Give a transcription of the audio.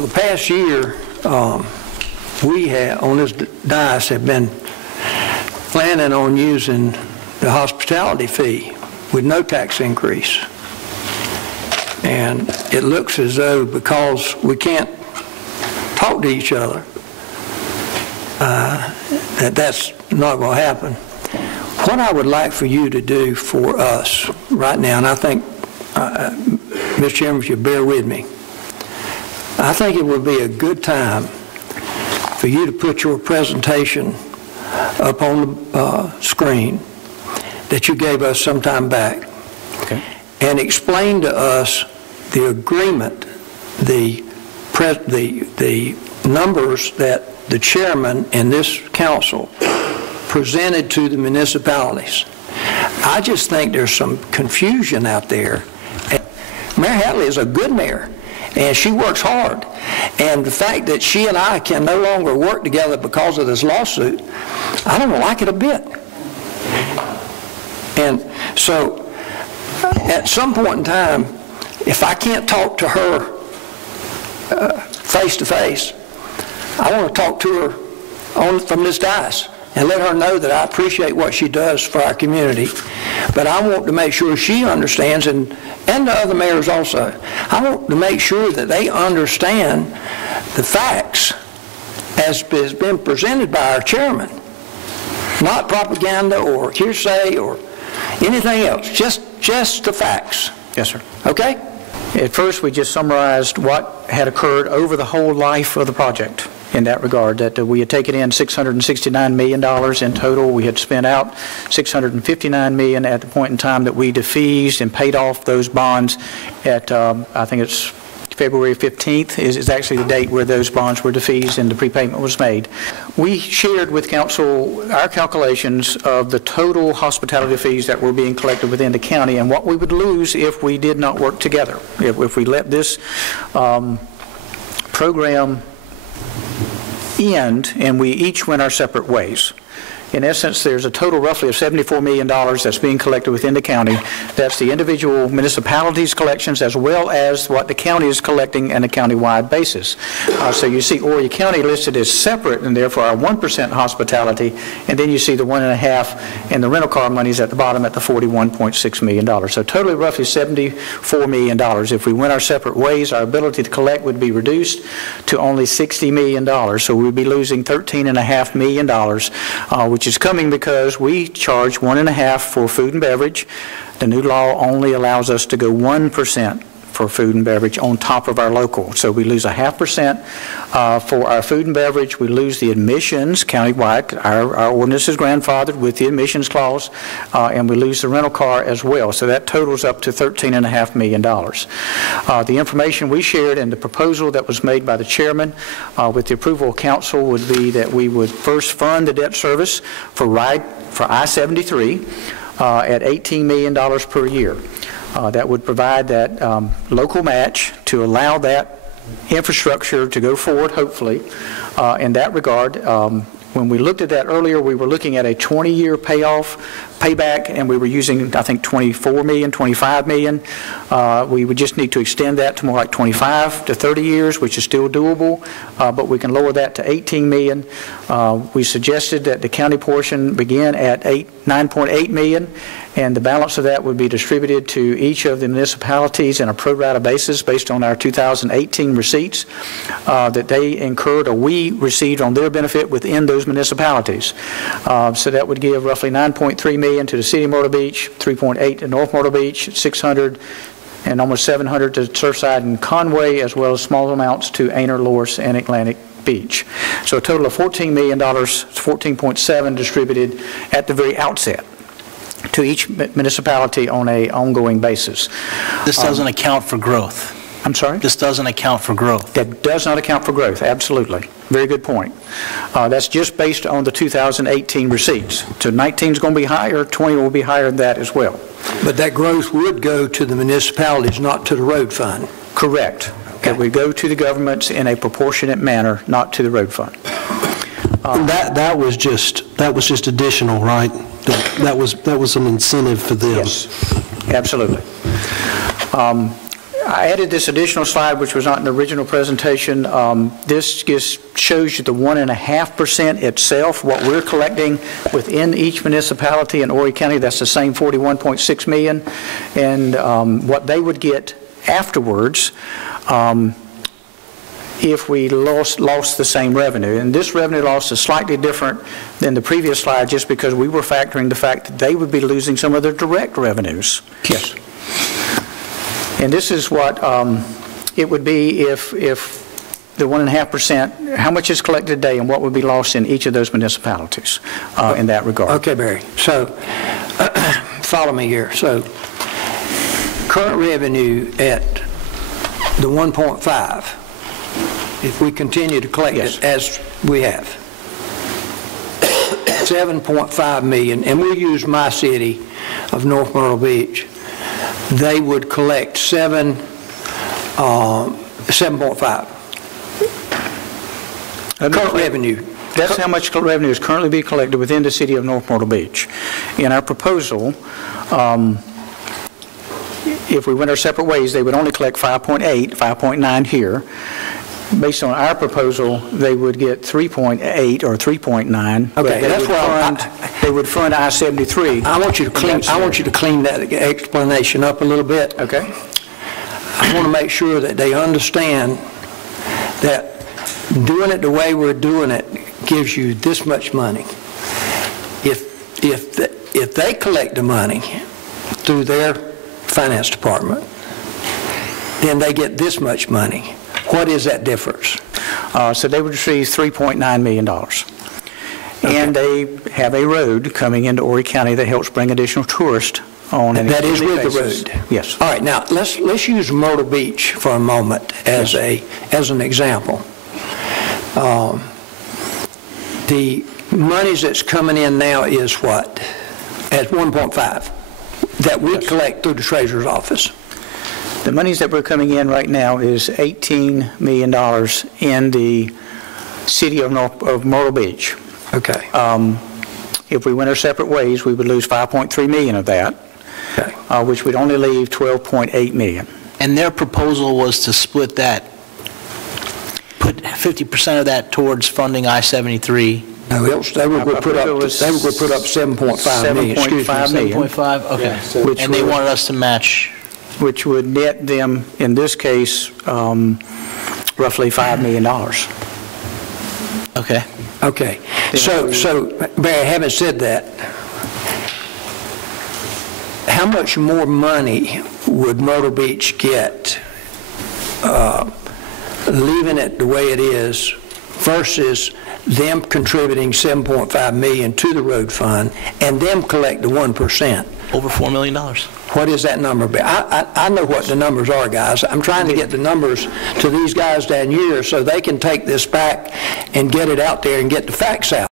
For the past year, we have, on this dais, have been planning on using the hospitality fee with no tax increase. And it looks as though, because we can't talk to each other, that's not going to happen. What I would like for you to do for us right now, and I think, Mr. Chairman, if you bear with me, I think it would be a good time for you to put your presentation up on the screen that you gave us some time back, okay, and explain to us the agreement, the numbers that the chairman and this council presented to the municipalities. I just think there's some confusion out there. Mayor Hatley is a good mayor, and she works hard. And the fact that she and I can no longer work together because of this lawsuit, I don't like it a bit. And so, at some point in time, if I can't talk to her face to face, I want to talk to her from this dais and let her know that I appreciate what she does for our community. But I want to make sure she understands, and the other mayors also, I want to make sure that they understand the facts as has been presented by our chairman. Not propaganda or hearsay or anything else, just the facts. Yes, sir. Okay? At first, we just summarized what had occurred over the whole life of the project. In that regard, that we had taken in $669 million in total. We had spent out $659 million at the point in time that we defeased and paid off those bonds at, I think it's February 15th is actually the date where those bonds were defeased and the prepayment was made. We shared with council our calculations of the total hospitality fees that were being collected within the county and what we would lose if we did not work together, if we let this program end and we each went our separate ways. In essence, there's a total roughly of $74 million that's being collected within the county. That's the individual municipalities' collections as well as what the county is collecting on a county-wide basis. So you see Horry County listed as separate and therefore our 1% hospitality, and then you see the 1.5% and the rental car monies at the bottom at the $41.6 million. So totally roughly $74 million. If we went our separate ways, our ability to collect would be reduced to only $60 million. So we'd be losing $13.5 million, which is coming because we charge 1.5% for food and beverage. The new law only allows us to go 1% for food and beverage on top of our local. So we lose 0.5% for our food and beverage. We lose the admissions countywide. Our ordinance is grandfathered with the admissions clause, and we lose the rental car as well. So that totals up to $13.5 million. The information we shared and the proposal that was made by the chairman with the approval of council would be that we would first fund the debt service for I-73 at $18 million per year. That would provide that local match to allow that infrastructure to go forward, hopefully. In that regard, when we looked at that earlier, we were looking at a 20-year payback, and we were using, I think, 24 million, 25 million. We would just need to extend that to more like 25 to 30 years, which is still doable, but we can lower that to 18 million. We suggested that the county portion begin at 9.8 million, and the balance of that would be distributed to each of the municipalities on a pro rata basis based on our 2018 receipts that they incurred or we received on their benefit within those municipalities. So that would give roughly 9.3 million to the city of Myrtle Beach, 3.8 to North Myrtle Beach, 600 and almost 700 to Surfside and Conway, as well as small amounts to Aner, Loris, and Atlantic Beach. So a total of $14 million, 14.7 distributed at the very outset to each municipality on an ongoing basis. This doesn't account for growth. I'm sorry? This doesn't account for growth. That does not account for growth, absolutely. Very good point. That's just based on the 2018 receipts. So 19 is going to be higher, 20 will be higher than that as well. But that growth would go to the municipalities, not to the road fund. Correct. Okay. That would go to the governments in a proportionate manner, not to the road fund. That was just additional, right? That was an incentive for them. Yes, absolutely. I added this additional slide, which was not in the original presentation. This just shows you the 1.5% itself, what we're collecting within each municipality in Horry County. That's the same $41.6 million, and what they would get afterwards if we lost the same revenue. And this revenue loss is slightly different than the previous slide, just because we were factoring the fact that they would be losing some of their direct revenues. Yes. And this is what it would be if the 1.5%, how much is collected today and what would be lost in each of those municipalities in that regard. Okay, Barry. So follow me here. So current revenue at the 1.5, if we continue to collect it as we have, 7.5 million, and we use my city of North Myrtle Beach, they would collect 7.5. Current revenue. That's how much revenue is currently being collected within the city of North Myrtle Beach. In our proposal, if we went our separate ways, they would only collect 5.8, 5.9 here. Based on our proposal, they would get 3.8 or 3.9. Okay, that's why they would fund I-73. I want you to clean that explanation up a little bit. Okay. I want to make sure that they understand that doing it the way we're doing it gives you this much money. If they collect the money through their finance department, then they get this much money. What is that difference? So they would receive $3.9 million. Okay. And they have a road coming into Horry County that helps bring additional tourists on an that is with basis. The road. Yes. All right. Now let's use Myrtle Beach for a moment as an example. The monies that's coming in now is what? At 1.5 that we collect through the treasurer's office. The monies that we're coming in right now is $18 million in the city of Myrtle Beach. Okay. If we went our separate ways, we would lose $5.3 million of that, okay. Which would only leave $12.8 million. And their proposal was to split that, put 50% of that towards funding I-73. No, they were going to put up 7.5 million. 7.5 million. 7.5, okay. Yeah, so and they wanted us to match. Which would net them, in this case, roughly $5 million. Okay. Okay. So, Barry, having said that, how much more money would Myrtle Beach get leaving it the way it is versus them contributing $7.5 million to the road fund and them collect the 1%? Over $4 million. What is that number? I know what the numbers are, guys. I'm trying to get the numbers to these guys down here so they can take this back and get it out there and get the facts out.